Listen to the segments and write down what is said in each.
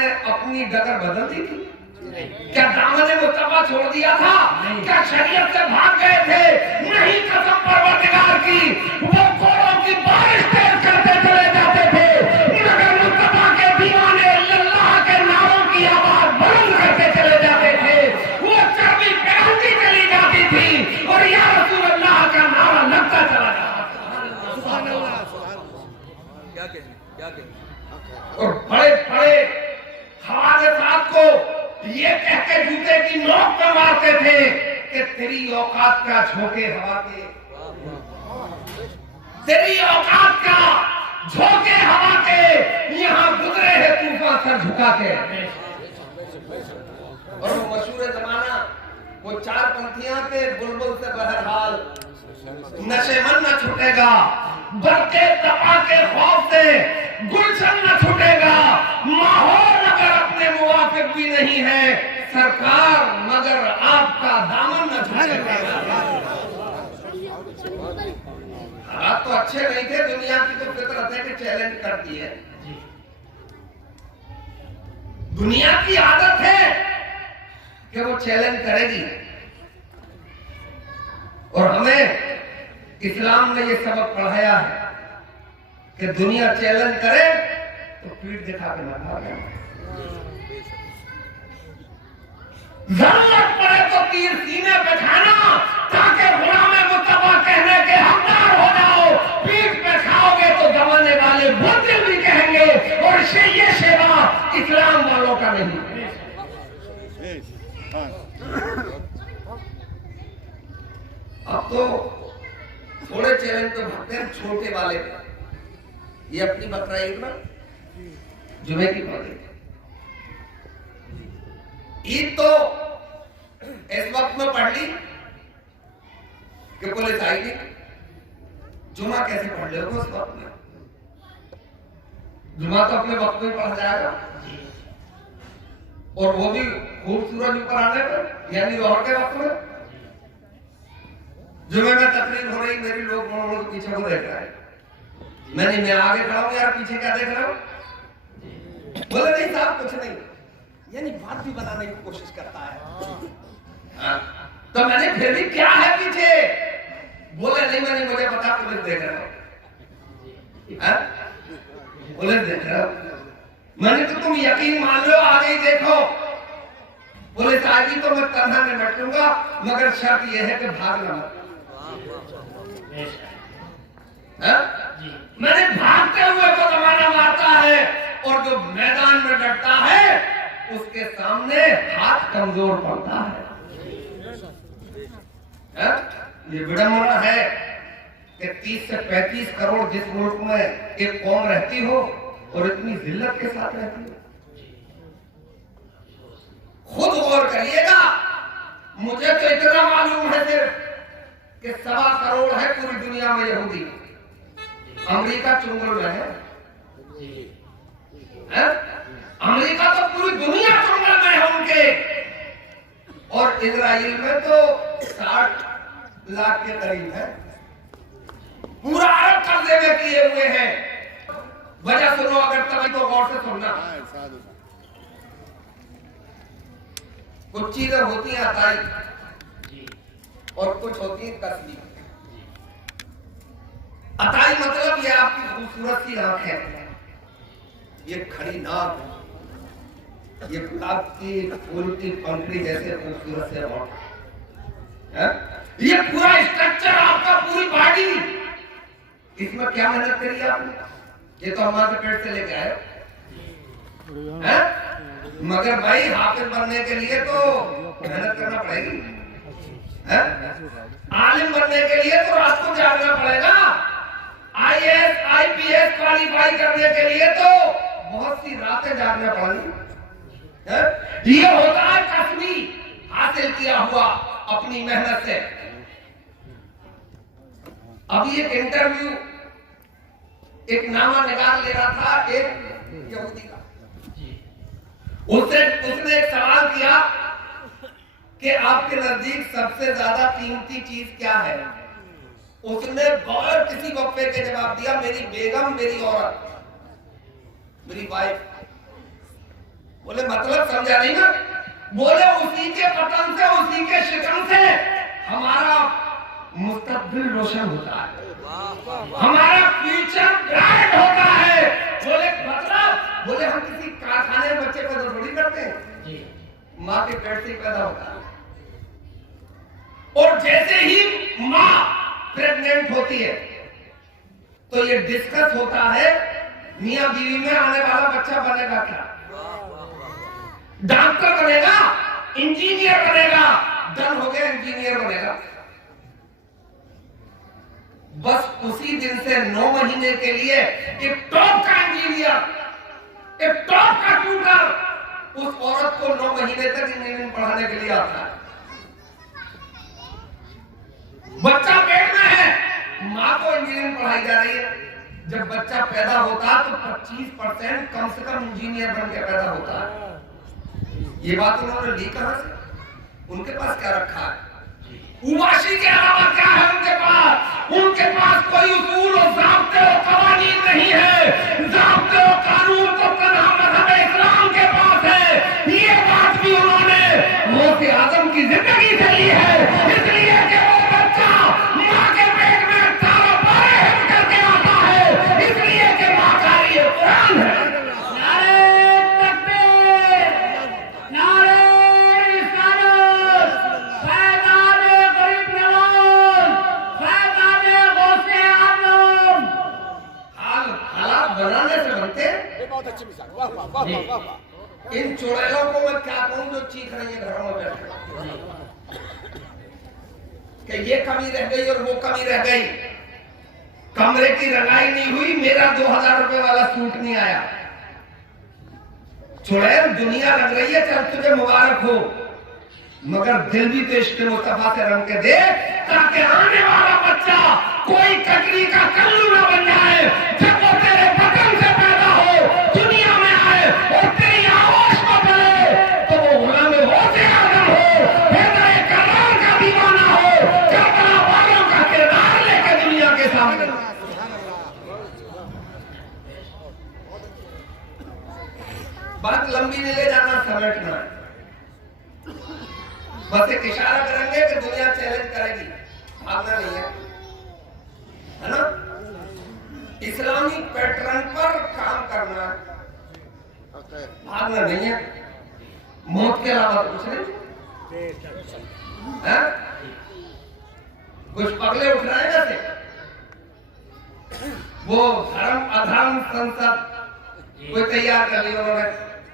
ने अपनी डगर बदल दी थी? क्या दामन मुस्तफा छोड़ दिया था? क्या शरीयत से भाग गए थे? नहीं, कसम परवरदिगार की, वो कोरों की बारिश तेज करते चले जाते थे, मगर मुस्तफा के दीवाने अल्लाह के नामों की आवाज बुलंद करते चले जाते थे। वो चर्बी पहनती चली जाती थी और या रसूल अल्लाह का नारा लगता चला जाता था। सुभान अल्लाह, क्या कहने और बड़े बड़े हादिसात को ये कह के जूते की नोक पे मारते थे कि तेरी औकात का झोंके हवा के, तेरी औकात का झोंके हवा के, यहाँ गुजरे है तूफान सर झुका के। और वो मशहूर जमाना, वो चार पंथियां के बुलबुल से बहरहाल, नशे मन न छूटेगा, बरके तपा के खौफ से गुलशन न छूटेगा, माहौल अगर अपने मुवाफिक भी नहीं है सरकार, मगर आपका दामन न छूटेगा। हालात तो अच्छे नहीं थे, दुनिया की तो फितरत है कि चैलेंज करती है, दुनिया की आदत है कि वो चैलेंज करेगी। और हमें इस्लाम ने ये सबक पढ़ाया है कि दुनिया चैलेंज करे तो पीठ दिखा के ना भागे, जरूरत पड़े तो तीर सीने पे खाना, ताकि गुलाम मुस्तफा कहने के हकदार हो जाओ। पीठ पे खाओगे तो जमाने वाले बुज़दिल भी कहेंगे, और ये सेवा इस्लाम वालों का नहीं। अब तो थोड़े चैलेंज तो भागते हैं छोटे वाले। ये अपनी बकरा ईद में जुमे की पड़ी, ईद तो इस वक्त में पढ़ ली कि पुलिस आएगी, जुमा कैसे पढ़ लोगे उस वक्त में? जुमा तो अपने वक्त में पढ़ जाएगा, और वो भी खूबसूरत ऊपर आने पर, यानी जोहर के वक्त में। जुमे में तकरीर हो रही, मेरी लोग पीछे को देख रहा है, मैं आगे खड़ा हूं, यार पीछे क्या देख रहा हूं? बोले नहीं साहब कुछ नहीं, यानी बात भी बनाने की कोशिश करता है। तो मैंने फिर भी क्या है पीछे? बोले नहीं, मैंने मुझे पता, पुलिस देख रहा हूं, पुलिस देख रहा हूं। मैंने तो तुम यकीन मान लो, आगे ही देखो, पुलिस आएगी तो मैं तन्हा निपट लूंगा, मगर शर्त यह है कि भागना मत। मैंने भागते हुए को जमाना मारता है, और जो मैदान में डटता है उसके सामने हाथ कमजोर पड़ता है। ये विडंबना है कि 30 से 35 करोड़ जिस मुल्क में एक कौम रहती हो और इतनी जिल्लत के साथ रहती हो। खुद गौर करिएगा, मुझे तो इतना मालूम है सिर्फ कि 1.25 करोड़ है पूरी दुनिया में यहूदी। अमेरिका चुंगल में है? अमेरिका तो पूरी दुनिया चुंगल में है उनके, और इजराइल में तो 60 लाख के करीब है, पूरा अरब कब्जे में किए हुए हैं। वजह सुनो, अगर तभी तो गौर से सुनना। कुछ चीजें होती हैं अताई और कुछ होती हैं तस्वीर। अताई मतलब ये आपकी खूबसूरत सी आंख है, ये खड़ी नाक, ये गुलाब की फूल की पंखड़ी जैसे खूबसूरत से होंठ, ये पूरा स्ट्रक्चर आपका, पूरी बॉडी, इसमें क्या मेहनत करी आपने? ये तो हमारे पेट से लेके आए, मगर भाई हाफिज बनने के लिए तो मेहनत करना पड़ेगी, आलिम बनने के लिए तो रात को जागना पड़ेगा, IAS IPS क्वालिफाई करने के लिए तो बहुत सी रातें जागना पड़ेगी। ये होता है कसबी, हासिल किया हुआ अपनी मेहनत से। अभी एक इंटरव्यू एक नामा निकाल ले रहा था एक यहूदी का, उसने एक सवाल किया कि आपके नजदीक सबसे ज्यादा कीमती चीज क्या है? उसने बगैर किसी वक्फे के जवाब दिया, मेरी बेगम, मेरी औरत, मेरी वाइफ। तुमने मतलब समझा नहीं ना? बोले उसी के पतन से, उसी के शिकन से हमारा मुस्तकबिल रोशन होता है, हमारा फ्यूचर ब्राइट होता है। बोले मतलब, बोले हम किसी कारखाने में बच्चे पैदा थोड़ी करते हैं, माँ के पेट से पैदा होता है। और जैसे ही माँ प्रेग्नेंट होती है तो ये डिस्कस होता है मियां बीवी में आने वाला बच्चा बनेगा क्या, डॉक्टर बनेगा, इंजीनियर बनेगा, डन हो गया इंजीनियर बनेगा। बस उसी दिन से 9 महीने के लिए एक टॉप का इंजीनियर, एक टॉप का ट्यूटर उस औरत को 9 महीने तक इंजीनियरिंग पढ़ाने के लिए आता है। बच्चा पेट में है, मां को इंजीनियरिंग पढ़ाई जा रही है। जब बच्चा पैदा होता है तो 25% कम से कम इंजीनियर बन के पैदा होता है। ये बात उन्होंने ली कहां से? उनके पास क्या रखा है? उवाशी के अलावा क्या है उनके पास? उनके पास कोई उसूल और ज़ाब्ते और कवानीन नहीं है। ज़ाब्ते और कानून तो तन्हा मज़हब इस्लाम के पास है। ये बात भी उन्होंने गौसे आज़म की जिंदगी से ली है। इसलिए कि वो बच्चा माँ के पेट में 18-12 हिफ्ज़ करके आता है, इसलिए कि माँ का ये कुरान है। बनाने से बनते हैं। बहुत अच्छी मिसाल, वाह वाह वाह वाह वाह। इन चुड़ैलों को मैं क्या कहूं जो चीख रही है घरों में बैठे कि ये कमी रह गई और वो कमी रह गई, कमरे की रंगाई नहीं हुई, मेरा 2000 रुपए वाला सूट नहीं आया। चुड़ैल दुनिया लग रही है, चल तुझे मुबारक हो, मगर दिल भी तो इश्क़ मुस्तफा से रंग के दे, ताकि आने वाला बच्चा कोई ककड़ी का कल्लू ना बन जाए। जब वो तेरे बदन से पैदा हो, दुनिया में आए और तेरी आवाज़ में चले, तो वो गुलाम गौसे आज़म हो, हैदर करार का दीवाना हो, करबला वालों का किरदार लेकर दुनिया के सामने। बात लंबी नहीं ले जाना, समेटना है। बस एक इशारा करेंगे कि दुनिया चैलेंज करेगी, भागना नहीं है ना? इस्लामी पैटर्न पर काम करना, भागना नहीं है। मौत के अलावा कुछ नहीं है। कुछ पगले उठ रहे हैं वैसे, वो धर्म अधर्म संसद कोई तैयार कर ली उन्होंने,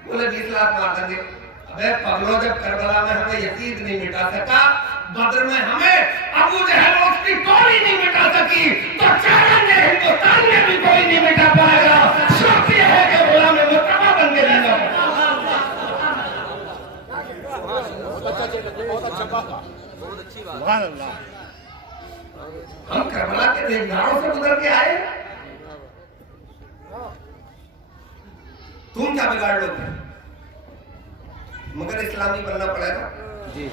बोले 20 लाख मार देंगे। अबे पगलो, जब करबला में हमें यजीद नहीं मिटा सका, बद्र में हमें अबू जहल उसकी टोली नहीं मिटा सकी, तो चैलेंज हिंदुस्तान में भी कोई नहीं मिटा पाएगा। शर्त यह है कि गुलाम मुस्तफा बन के रहना। बहुत अच्छी बात। हम करबला के देवदारों से गुजर के आए, तुम क्या बिगाड़ लोगे? मगर इस्लामी बनना पड़ेगा जी।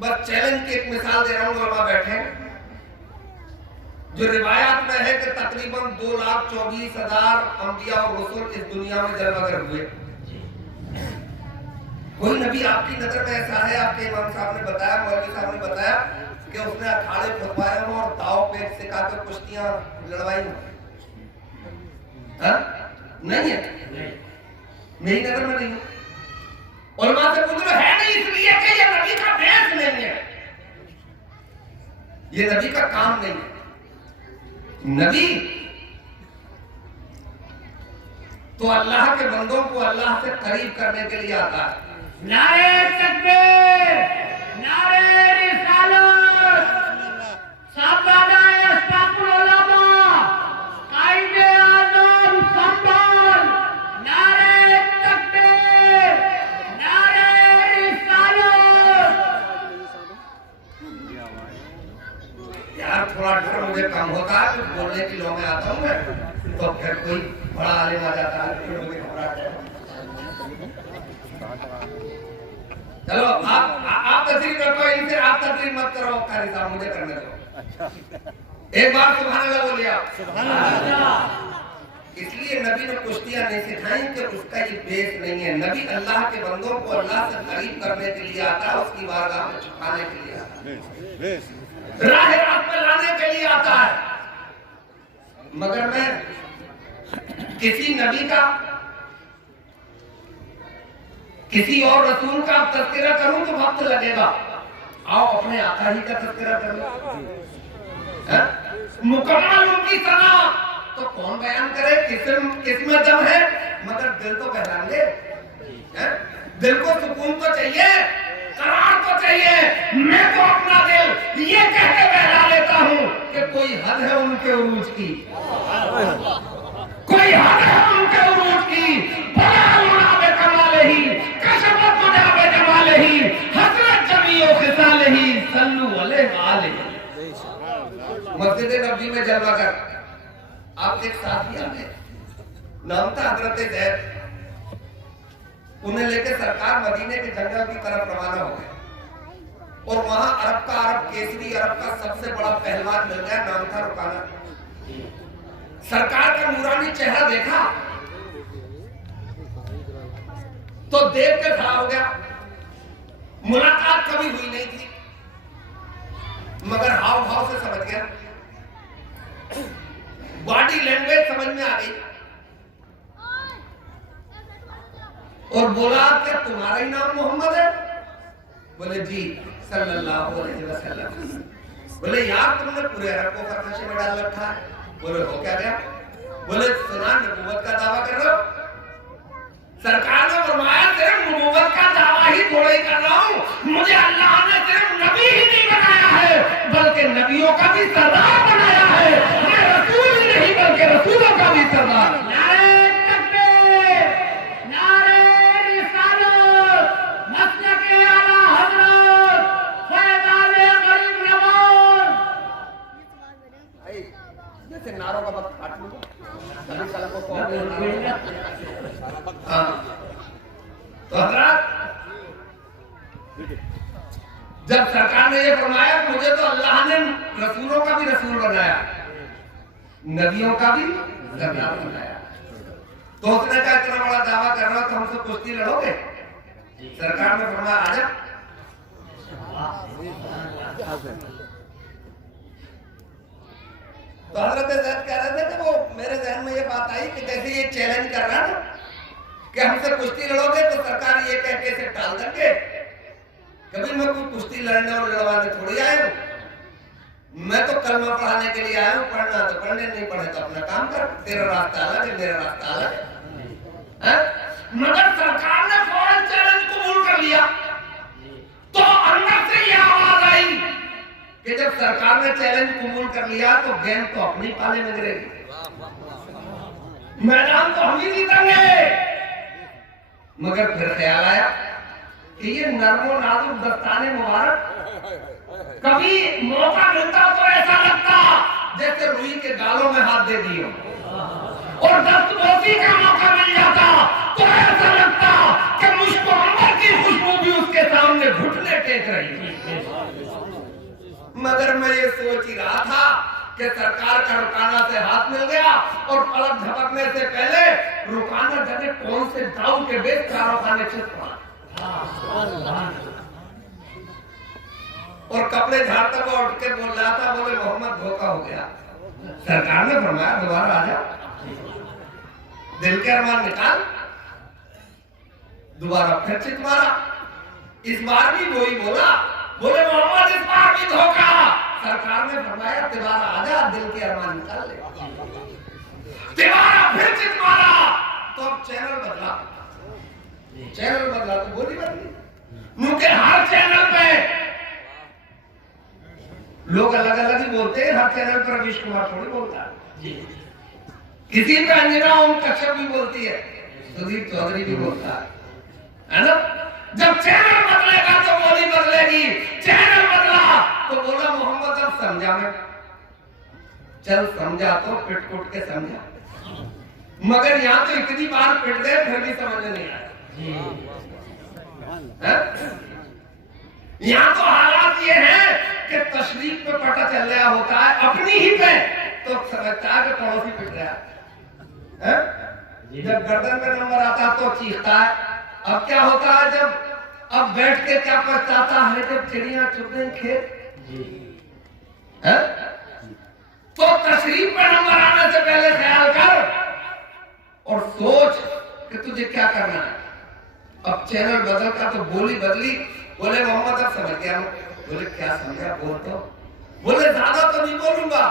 बस चैलेंज की एक मिसाल दे रहा हूं, वहां बैठे जो रिवायात में है कि तकरीबन 2,24,000 अंबिया और रसूल इस दुनिया में जलवागर हुए। कोई नबी आपकी नजर में ऐसा है? आपके इमाम साहब ने बताया, मौलवी साहब ने बताया कि उसने अखाड़े खुदवाए हों और दाव पेच से काकर कुश्तियां लड़वाई हों? नहीं है, मेरी नजर में नहीं। उलमा से पूछ लो, है नहीं, इसलिए कि ये नबी का भेष नहीं है, ये नबी का काम नहीं है। नबी तो अल्लाह के बंदों को अल्लाह से करीब करने के लिए आता है। नारे तकबीर, नारे रिसालत, साहबाए अस्तागफिर उलमा, कायदे आज़म संभाल, नारे तकबीर, नारे रिसालत। यार थोड़ा डर मुझे कम होता है, तो बोलने की लो में आता हूँ मैं, तो फिर कोई बड़ा आलिम आ जाता है, फिर मुझे घबराहट है। चलो आप तस्वीर रखो, इनसे आप तस्वीर मत करो, कारी साहब मुझे करने दो। एक बार सुभान अल्लाह बोलिए आप। इसलिए नबी ने कुश्तियां नहीं सिखाई कि उसका ये बेस नहीं है। नबी अल्लाह के बंदों को अल्लाह से करीब करने के लिए आता है, उसकी बारगाह में छुपाने के लिए आता है, राह रात पे लाने के लिए आता है। मगर मैं किसी नबी का, किसी और रसूल का तज़किरा करूं तो वक्त लगेगा। आओ अपने आका ही का तज़किरा करो, मुकम्मल उनकी सना तो कौन बयान करे, किस्म दम है, मगर दिल तो बहलाएंगे। दिल को सुकून तो चाहिए, करार तो चाहिए। मैं तो अपना दिल ये कह के बहला लेता हूँ कि कोई हद है उनके उरूज की, कोई हद है उनके उरूज की। बड़ा उड़ावे कमाले ही, कशमत उड़ावे जमाले ही, हसरत जमीओ खिसाले ही, सल्लू अलैहि वाले। मस्जिद नबी में जलवा कर आप एक साथी आ गए, नाम था हजरत ज़ैद। उन्हें लेकर सरकार मदीने के जंगल की तरफ रवाना हो गए और वहां अरब का अरब केसरी, अरब का सबसे बड़ा पहलवान मिल गया, नाम था रुकाना। सरकार का नूरानी चेहरा देखा तो देख के खड़ा हो गया। मुलाकात कभी हुई नहीं थी, मगर हाव भाव से समझ गया, बॉडी लैंग्वेज समझ में आ गई और बोला कि तुम्हारा ही नाम मोहम्मद है? बोले जी सल्लल्लाहु अलैहि वसल्लम। बोले यार तुमने पूरे अरब को खरगोश में डाल रखा है। बोले हो क्या गया? बोले सुना नबूवत का दावा कर रहे हो? सरकार ने फरमाया सिर्फ नबूवत का दावा ही थोड़ा ही कर रहा हूँ, मुझे अल्लाह ने सिर्फ नबी ही नहीं बनाया है बल्कि नबियों का भी सरदार बनाया है। मैं रसूल ही नहीं बल्कि रसूलों का भी सरदार। नारे तकबीर, नारे रिसालत, मसलक-ए आला हज़रत फैज़ान गरीब नवाज। जैसे नारों का वक्त काट लूंगा तो हजरत, जब सरकार ने ये फरमाया मुझे तो अल्लाह ने रसूलों का भी रसूल बनाया, नबियों का भी सरदार बनाया, तो उसने कहा इतना बड़ा दावा कर रहा हो तो हमसे कुश्ती लड़ोगे? सरकार ने फरमाया आजा। तो हजरत ज़ैद कह रहे थे कि वो मेरे जहन में ये बात आई कि जैसे ये चैलेंज कर रहा ना कि हमसे कुश्ती लड़ोगे तो सरकार ये कह के इसे टाल देंगे। कभी मैं कोई कुश्ती लड़ने और लड़वाने थोड़ी आया हूँ, मैं तो कलमा पढ़ाने के लिए आया हूँ। पढ़ना तो पढ़ने, नहीं पढ़े तो अपना काम कर, तेरा रास्ता अलग है, मेरा रास्ता अलग है। मगर सरकार ने फौरन चैलेंज कबूल कर लिया तो अंदर से ये आवाज आई कि जब सरकार ने चैलेंज कबूल कर लिया तो गेंद तो अपनी पाले में गिरेगी, मैदान तो हम ही जीतेंगे। मगर फिर ख्याल आया कि ये नरमो नाजुक दस्ताने मुबारक, कभी मौका मिलता तो ऐसा लगता जैसे रुई के गालों में हाथ दे दिए, और दस्तबोसी का मौका मिल जाता तो ऐसा लगता कि मुझको अंबर की खुशबू भी उसके सामने घुटने टेक रही है। मगर मैं ये सोच ही रहा था कि सरकार का रुकाना से हाथ मिल गया और पलक झपकने से पहले रुकाना जाने कौन से दाऊ के बेच चारों खाने छिप पड़ा और कपड़े झाड़ता हुआ उठ के बोल रहा था, बोले मोहम्मद धोखा हो गया। सरकार ने फरमाया दोबारा आ जा, दिल के अरमान निकाल। दोबारा फिर चित मारा, इस बार भी वही बोला, बोले मोहम्मद इस बार भी धोखा। सरकार ने फरमाया दोबारा आ जा, दिल के अरमान निकाल ले। दोबारा फिर चित मारा तो अब चैनल बदला, चैनल बदला तो बोली बदली। क्योंकि हर चैनल पे लोग अलग अलग ही बोलते हैं, हर चैनल पर रवीश कुमार थोड़ी बोलता है, किसी पे अंजना ओम कश्यप भी बोलती है, सुदीप चौधरी भी बोलता है ना। जब चैनल बदलेगा तो बोली बदलेगी, चैनल बदला तो बोला मोहम्मद अब समझा मैं, चल समझा तो पिट कुट के समझा, मगर यहाँ तो इतनी बार पिट गए फिर भी समझ नहीं आया। यहाँ तो हालात ये है कि तशरीफ पे पता चल रहा होता है अपनी ही पे तो समझता है कि पड़ोसी पिट रहा है, है? जब गर्दन पे नंबर आता तो चीखता है। अब क्या होता है जब अब बैठ के क्या पछताता है जब चिड़िया चुग गई खेत है? तो तशरीफ पे नंबर आने से पहले ख्याल कर और सोच कि तुझे क्या करना है। अब चैनल बदल का तो बोली बदली, बोले मोहम्मद अब समझ गया। बोले क्या समझा, बोल तो। बोले ज्यादा तो नहीं बोलूंगा,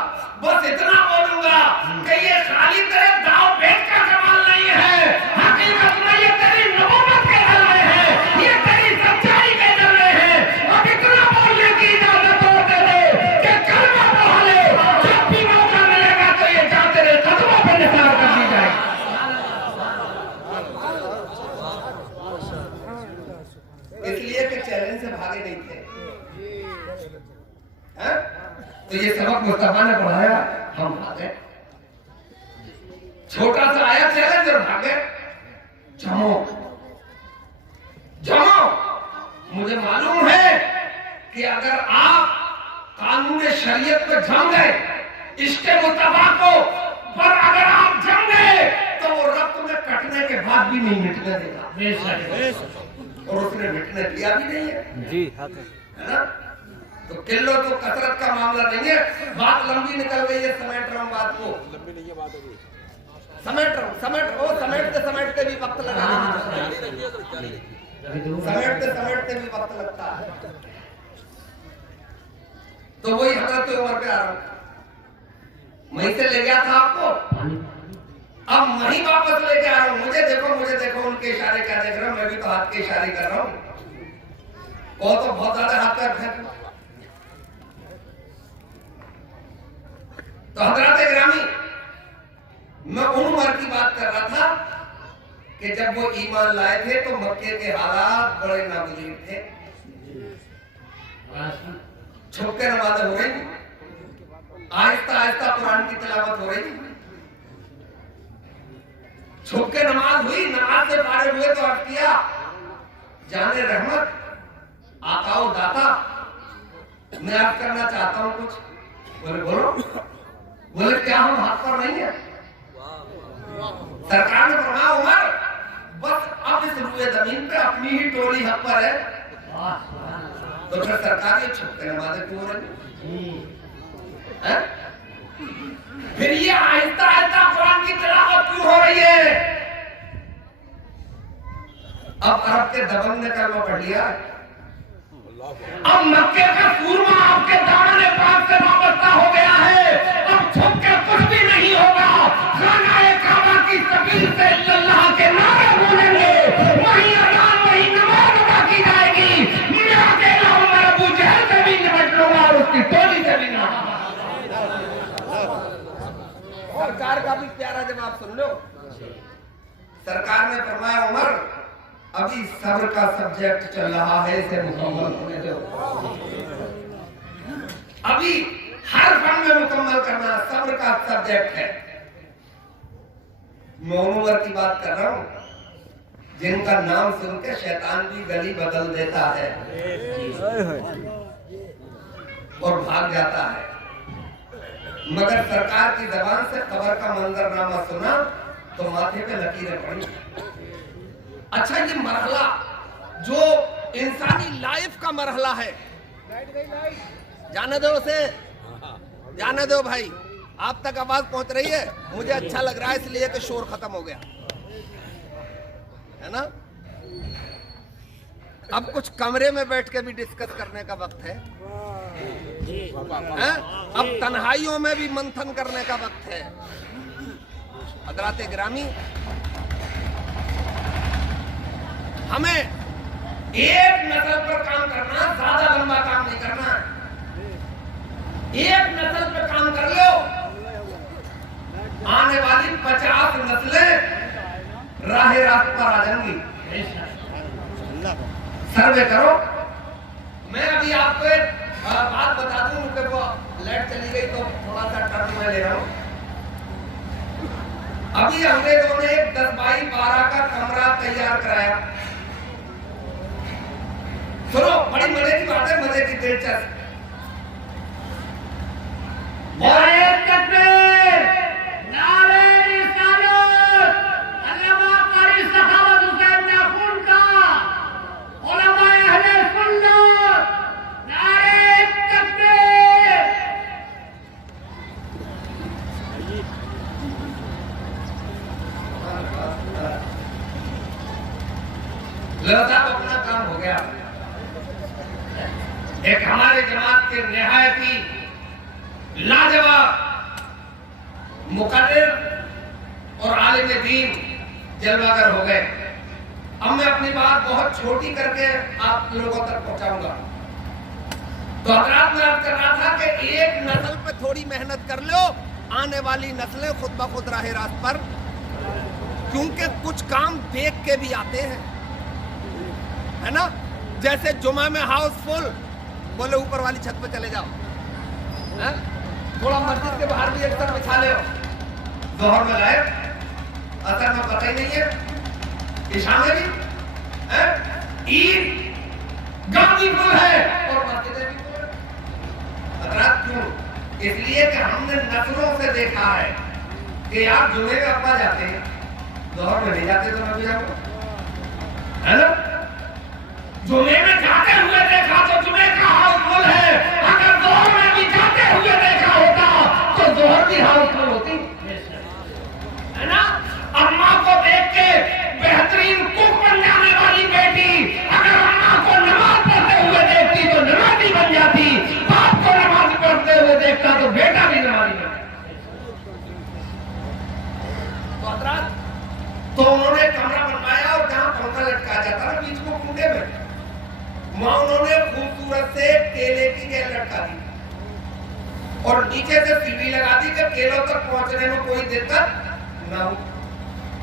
बस इतना बोलूंगा कि ये खाली तेरे दाव पेट का सवाल नहीं है, हकीकत में ये तेरी नबूवत के जलवे हैं, ये तेरी सच्चाई के जलवे हैं। अब इतना बोलने की इजाजत हो तेरे कि कलमा पढ़ा ले, जब भी मौका मिलेगा तो ये जा तेरे कदमों पर निसार कर दी जाएगी। इसलिए कि चैलेंज से भागे नहीं थे। है? तो ये सबक मुस्तफा ने पढ़ाया, हम भागे। छोटा सा आया चैलेंज और भागे। जमो जमो। मुझे मालूम है कि अगर आप कानून शरीयत पे जम गए, इश्क़ मुस्तफा को पर अगर आप जम गए तो वो रक्त में कटने के बाद भी नहीं मिटने देगा। और उसने मिटने दिया भी नहीं है जी, है ना? तो किलो तो कसरत का मामला नहीं है। बात लंबी निकल गई है, समेट रहा हूँ बात को। लंबी नहीं है बात अभी। समेटते भी वक्त लगा। समेटते भी वक्त लगता है। तो वही हजरत उमर पे आ रहा हूँ। वहीं से ले गया था आपको, अब वहीं वापस लेके आ रहा हूँ। मुझे देखो उनके इशारे क्या देख रहा हूँ, मैं भी तो हाथ के इशारे कर रहा हूँ। वो तो बहुत ज्यादा हाथ पैर फेंक। तो हजरत गिरामी, मैं उन उमर की बात कर रहा था कि जब वो ईमान लाए थे तो मक्के के हालात बड़े नागुज़ीर थे। छुप के नमाज़ें हो रही, आहिस्ता आहिस्ता कुरान की तिलावत हो रही। छुप के नमाज हुई, नमाज से फारिग हुए तो अर्ज़ किया, जाने रहमत आकाओ दाता, मैं अर्ज़ करना चाहता हूं कुछ। बोले बोलो। बोले क्या हम हाथ पर नहीं है? सरकार ने फरमाया उमर बस अब इस रुए जमीन पे अपनी ही टोली हक पर है। तो फिर सरकार ये छुप के नमाज़ें क्यों हो रही है? फिर ये आहिस्ता आहिस्ता कुरान की तिलावत क्यों हो रही है? अब अरब के दबंग ने कलमा पढ़ लिया। अब मक्के का सूरमा आपके दामन पाक से वाबस्ता हो गया है। अब छुप के कुछ भी नहीं होगा। खाना काबा की सबील से अल्लाह के नारे बोलेंगे, वहीं अज़ान वहीं नमाज अदा की जाएगी। मैं अकेला उमर अबू जहल से भी निपट लूंगा और उसकी टोली से भी ना। सरकार का भी प्यारा जवाब सुन लो। सरकार ने फरमाया उमर अभी सब्र का सब्जेक्ट चल रहा है, इसे मुकम्मल होने दो। अभी हर फन में मुकम्मल करना सब्र का सब्जेक्ट है। मैं उमर की बात कर रहा हूं जिनका नाम सुन के शैतान भी गली बदल देता है और भाग जाता है। मगर सरकार की जबान से कब्र का मंजरनामा सुना तो माथे पे लकीरें पड़ी। अच्छा, ये मरहला जो इंसानी लाइफ का मरहला है, जाने दो उसे, जाने दो भाई। आप तक आवाज पहुंच रही है, मुझे अच्छा लग रहा है इसलिए कि शोर खत्म हो गया है ना। अब कुछ कमरे में बैठ के भी डिस्कस करने का वक्त है? अब तन्हाइयों में भी मंथन करने का वक्त है। हज़रात गिरामी, हमें एक नस्ल पर काम करना, ज्यादा लंबा काम नहीं करना। एक नस्ल पर काम कर लो, आने वाली 50 नस्लें राह रास्त पर आ जाएंगी। सर्वे करो। मैं अभी आपको एक बात बता दूं कि वो लाइट चली गई तो थोड़ा सा टर्न में ले रहा हूं। अभी अंग्रेजों ने एक 10 बाई 12 का कमरा तैयार कराया। सुनो, बड़ी मजे की बात है, मजे की दिलचस्प। नारे तकबीर, नारे रिसालत, लो साहब अपना काम हो गया। एक हमारे जमात के निहायत ही लाजवाब मुकर्रिर और आलिम दीन जलवागर हो गए। अब मैं अपनी बात बहुत छोटी करके आप लोगों तक पहुंचाऊंगा। तो हजरात मैं अर्ज कर रहा था कि एक नस्ल पे थोड़ी मेहनत कर लो, आने वाली नस्लें खुद ब खुद राह रास्त पर, क्योंकि कुछ काम देख के भी आते हैं, है ना। जैसे जुमा में हाउसफुल, बोले ऊपर वाली छत पे चले जाओ, है? थोड़ा मस्जिद के बाहर भी एक तरफ बिछा ले, जोहर में लाए, असर में पता ही नहीं है, ईशा में भी है, ईद गांधी फुल है और मस्जिदें भी फुल है। रात क्यों? इसलिए कि हमने नस्लों से देखा है कि आप जुमे में अब्बा जाते हैं, जोहर में नहीं जाते, तो मैं भी जाऊंगा, है ना। जुमे में जाते हुए देखा तो जुमे का हाउसफुल है, अगर जोहर में भी जाते हुए देखा होता तो जोहर भी हाउसफुल होती, है ना। अम्मा को देख के बेहतरीन कुक बन जाने वाली बेटी अगर अम्मा को नमाज पढ़ते हुए देखती तो नमाजी बन जाती, बाप को नमाज पढ़ते हुए देखता तो बेटा भी नमाजी बन जाता। तो उन्होंने कमरा बनवाया और जहां पंखा लटका जाता ना बीच को कुंडे में, वहां उन्होंने खूबसूरत से केले की जेल लटका दी और नीचे से सीढ़ी लगा दी कि केलों तक पहुंचने में कोई दिक्कत न हो।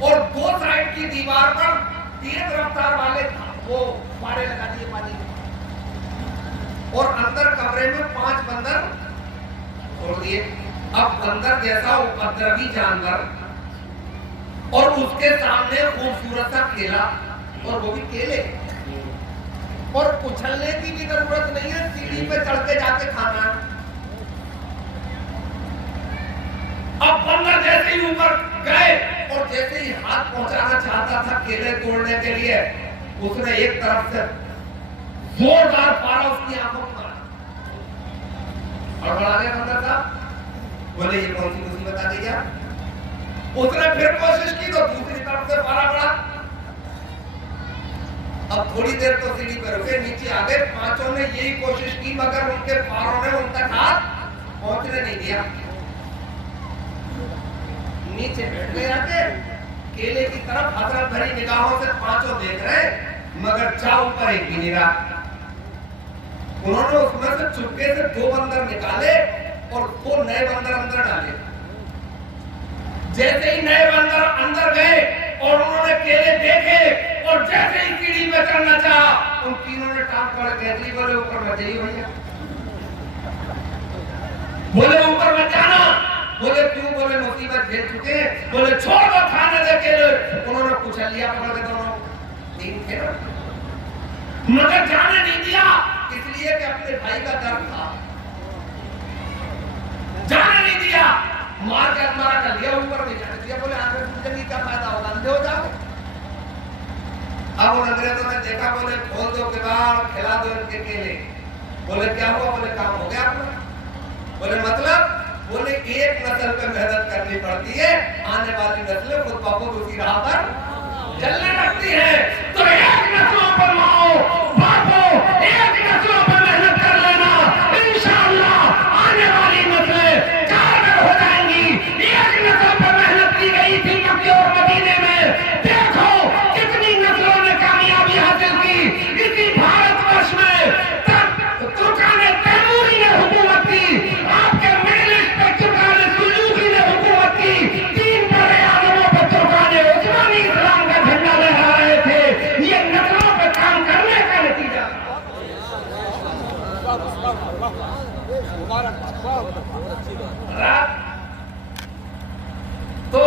और दो साइड की दीवार पर तेज रफ्तार वाले वो फाड़े लगा दिए पानी के, और अंदर कमरे में 5 बंदर छोड़ दिए। अब बंदर जैसा उपद्रवी जानवर और उसके सामने खूबसूरत सा केला, और वो भी केले, और उछलने की भी जरूरत नहीं है, सीढ़ी पे चढ़ के जाके खाना। अब बंदर जैसे ही ऊपर गए और जैसे ही हाथ पहुंचाना चाहता था केले तोड़ने के लिए, उसने एक तरफ से जोरदार पारा उसकी आंखों में मारा और बड़ा गया बंदर साहब, बोले ये कौन सी मुसीबत आ गई यार। उसने फिर कोशिश की तो दूसरी तरफ से पारा पड़ा। अब थोड़ी देर तो सीढ़ी पर रुके, नीचे आ गए, पांचों ने यही कोशिश की मगर उनके पारों ने उन तक हाथ पहुंचने नहीं दिया। नीचे बैठ गए आके केले की तरफ हसरत भरी निगाहों से पांचों देख रहे, मगर चाव पर एक भी नहीं रहा। उन्होंने उसमें से चुपके से 2 बंदर निकाले और 2 नए बंदर अंदर डाले। जैसे ही नए बंदर अंदर गए और उन्होंने केले देखे और जैसे ही सीढ़ी पे चढ़ना चाहा, उन तीनों ने टांग पकड़ के दी, बोले ऊपर मत जाइए भैया, बोले ऊपर मत जाना। बोले क्यों? बोले मुसीबत झेल चुके हैं। बोले छोड़ दो खाने दे केले। उन्होंने पूछा लिया पकड़ के दोनों 3 थे ना, मगर जाने नहीं दिया, इसलिए कि अपने भाई का दर्द था, जाने नहीं दिया, मार के मारा कर लिया, ऊपर नहीं जाने दिया। बोले आगे पूछने का फायदा होगा, अंधे हो जाओ। अब उन अंग्रेजों ने देखा, बोले खोल दो किवाड़, खिला दो इनके केले। बोले क्या हुआ? बोले काम हो गया अपना। बोले मतलब? बोले एक नस्ल पे मेहनत करनी पड़ती है, आने वाली नस्लें खुद ब खुद उसी राह पर चलने लगती है। तो एक नस्लों पर माओ बापो, एक नस्लों पर मेहनत कर लेना, इंशाअल्लाह आने वाली नस्लें कारगर हो जाएंगी। एक नस्ल पर मेहनत की गई थी मक्के और मदीने में, देखो कितनी नस्लों ने कामयाबी हासिल की। इसी भारतवर्ष में तुर्काने तैमूरी ने हुकूमत की, आपके मिडलिस्ट पे तुर्काने सुल्जूकी ने हुकूमत की, 3 बड़े आलमों पे तुर्काने उस्मानी इस्लाम का झंडा लहरा रहे थे। ये नस्लों पे काम करने का नतीजा। तो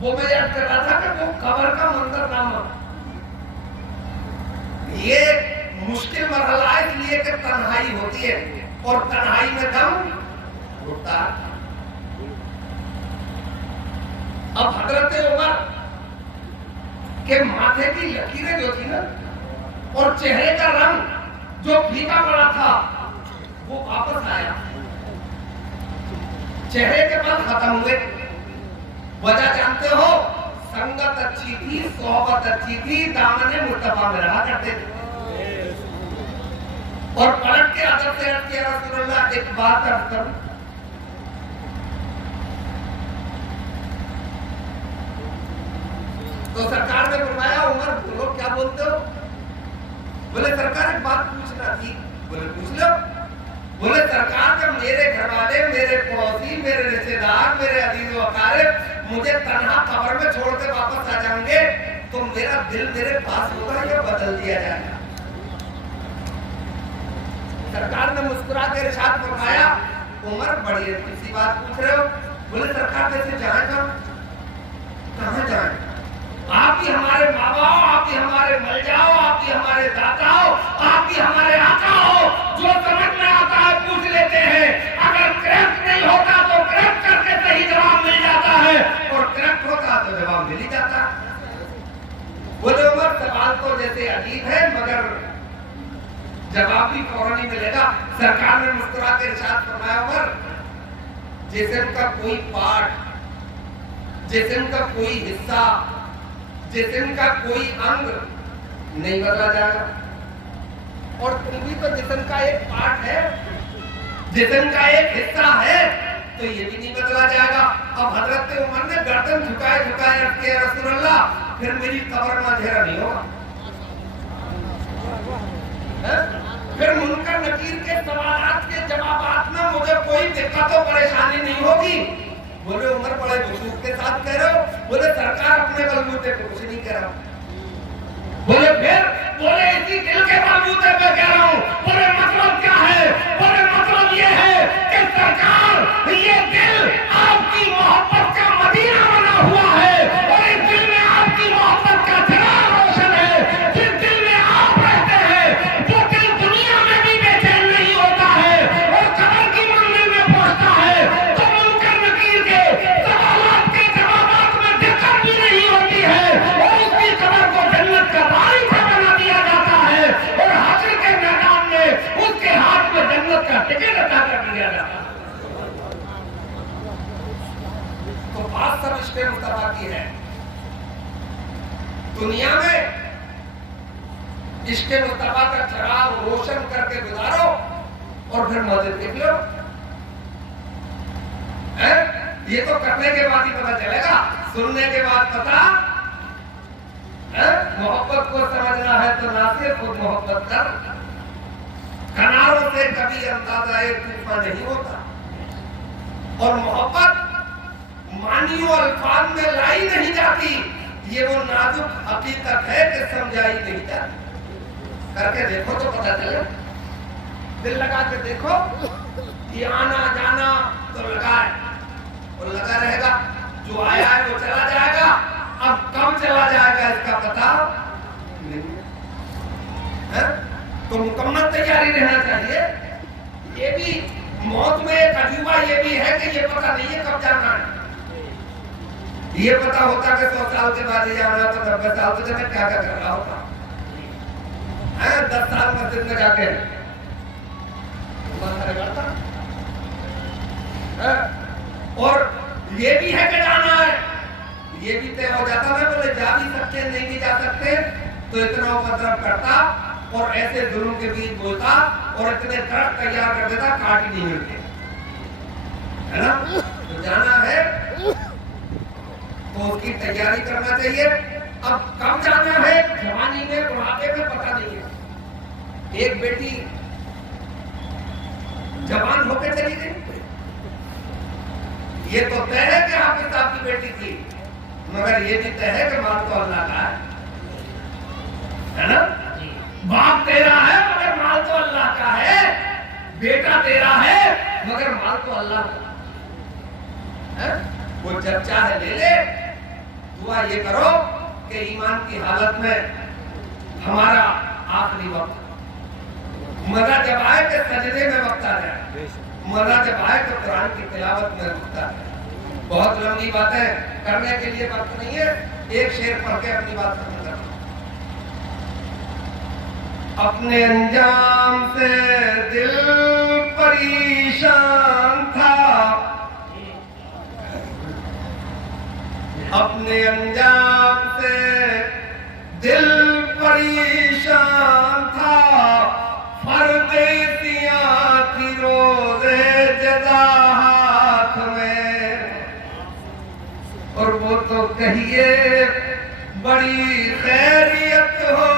वो मैं याद कर रहा था कि वो कब्र का मंजरनामा ये मुश्किल मरहला है, इसलिए कि तन्हाई होती है और तन्हाई में दम घुटता। अब हजरत उमर के माथे की लकीरें जो थी ना और चेहरे का रंग जो फीका पड़ा था वो वापस आया, चेहरे के बाल खत्म हुए। वजह जानते हो? संगत अच्छी थी, सोहबत अच्छी थी, दामने मुस्तफा में रहा करते थे। और पलट के अदब से अर्ज किया, रसूलुल्लाह एक बात अर्ज करूं, तो सरकार ने फरमाया उमर बोलो क्या बोलते हो? बोले सरकार एक बात पूछना थी। बोले पूछ लो। बोले सरकार जब मेरे घर वाले, मेरे पड़ोसी, मेरे रिश्तेदार, मेरे अजीज व अकारिब मुझे तन्हा कब्र में छोड़ के वापस आ जाएंगे तो मेरा दिल मेरे पास होगा या बदल दिया जाएगा? सरकार ने मुस्कुरा के इरशाद फरमाया उमर बड़ी अच्छी बात पूछ रहे हो। बोले सरकार कैसे जाए? कहां जाए? आप ही हमारे माँ बाप, आप ही हमारे मल जाओ, आप ही हमारे दाता हो, आप ही हमारे आका हो। जो समझ में आता है पूछ लेते हैं। अगर करप्ट नहीं होता तो करप्ट करके सही जवाब मिल जाता है, और करप्ट होता तो जवाब मिल ही जाता। बोले उमर सवाल तो जैसे अजीब है मगर जवाब भी फौरन ही मिलेगा। सरकार ने मुस्कुरा के इरशाद फरमाया उमर जिस्म का कोई पार्ट, जिस्म का कोई हिस्सा, जिस्म का कोई अंग नहीं बदला जाएगा। और तुम भी तो जिस्म का एक पार्ट है, जिस्म का एक हिस्सा है, तो ये भी नहीं बदला जाएगा। अब हजरत उमर ने गर्दन झुकाए झुकाए रख के रसूलुल्लाह फिर मेरी कब्र में अंधेरा नहीं होगा, फिर मुनकर नकीर के सवालात के जवाबात में मुझे कोई दिक्कत और परेशानी नहीं होगी। बोले उमर बड़े वसूख के साथ कह रहे हो? बोले सरकार अपने बलबूते पे कुछ नहीं कह रहा। बोले फिर? बोले इसी दिल के बलबूते पे कह रहा हूँ। बोले मतलब क्या है? बोले मतलब ये है कि सरकार ये दिल आपकी मोहब्बत का मदीना बना हुआ है, और इस दिल में आपकी मोहब्बत का चिराग रोशन है। जिस दिल में आप रहते हैं वो दिल दुनिया में भी बेचैन नहीं होता है, और कब्र की मंजिल में पहुंचता है तो मुनकर नकीर के सवालात के जवाबात में दिक्कत भी नहीं होती है, और उसकी कब्र को जन्नत का बारिश बना दिया जाता है, और हश्र के मैदान में उसके हाथ में जन्नत का टिकट अता कर दिया जाता है। तो बात सब इश्क़ मुस्तफा की है। दुनिया में इश्क़ मुस्तफा का चिराग रोशन करके गुजारो और फिर मदद देख लो। ये तो करने के बाद ही पता चलेगा, सुनने के बाद पता है। मोहब्बत को समझना है तो नासिर खुद मोहब्बत कर। किनारों से कभी अंदाजा एक तूफान नहीं होता, और मोहब्बत मानियो अल्फाज में लाई नहीं जाती। ये वो नाजुक हकीकत है कि समझाई नहीं जाती। करके देखो तो पता चले, दिल लगा के देखो। ये आना जाना तो लगा है और लगा रहेगा, जो आया है वो चला जाएगा। अब कब चला जाएगा इसका पता नहीं है, तो मुकम्मल तैयारी रहना चाहिए। ये भी मौत में एक अजूबा ये भी है कि ये पता नहीं है कब जाना है। ये पता होता कि 100 साल के बाद ही जाना, तो 90 साल से मैं क्या क्या कर रहा होता है। 10 साल मस्जिद में जाके और ये भी है कि जाना है, ये भी तय हो जाता है। बोले जा भी सकते नहीं भी जा सकते, तो इतना उपद्रव करता और ऐसे जुल्म के बीच बोलता और इतने दर्द तैयार कर देता, काट ही नहीं मिलते, है ना। तो जाना है तो उसकी तैयारी करना चाहिए। अब कब जाना है, जवानी में बुढ़ापे में पता नहीं है। एक बेटी जवान होकर चली गई, ये तो तय है कि हाफिज साहब की बेटी थी, मगर ये भी तय है कि माल तो अल्लाह का है ना। बाप तेरा है मगर माल तो अल्लाह का है, बेटा तेरा है मगर माल तो अल्लाह का है। वो जब चाहे ले ले। दुआ ये करो कि ईमान की हालत में हमारा आखिरी वक्त, मजा जब आए कि सजदे में वक्त आ जाए, मजा जब आए तो कुरान की तिलावत में वक्त आ जाए। बहुत लंबी बातें करने के लिए वक्त नहीं है, एक शेर पढ़ के अपनी बात खत्म कर। अपने अंजाम से दिल परेशान था, अपने अंजाम से दिल परेशान था, परदेसियां थी रोज़े जज़ा हाथ में। और वो तो कहिए बड़ी खैरियत हो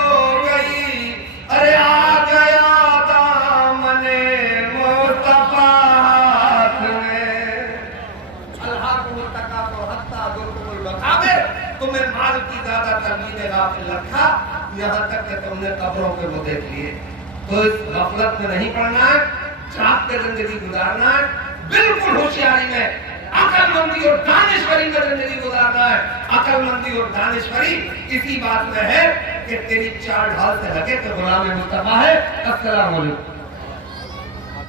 गई, अरे आ गया दामने मुस्तफा हाथ में। अल्हाकुमुत तकासुर हत्ता ज़ुरतुमुल मकाबिर, तुम्हें माल की ज्यादा तलबीने गाफिल रखा, यहाँ तक कि तुमने कब्रों के वो देख लिए। तो इस गफलत में नहीं पड़ना है, जागते जिंदगी गुजारना है, बिल्कुल होशियारी में, अकलमंदी और दानिशवरी में जिंदगी गुजारना है। अकलमंदी और दानिशवरी इसी बात में है कि तेरी चाल ढाल से लगे तो गुलाम मुस्तफा है। अस्सलाम वालेकुम।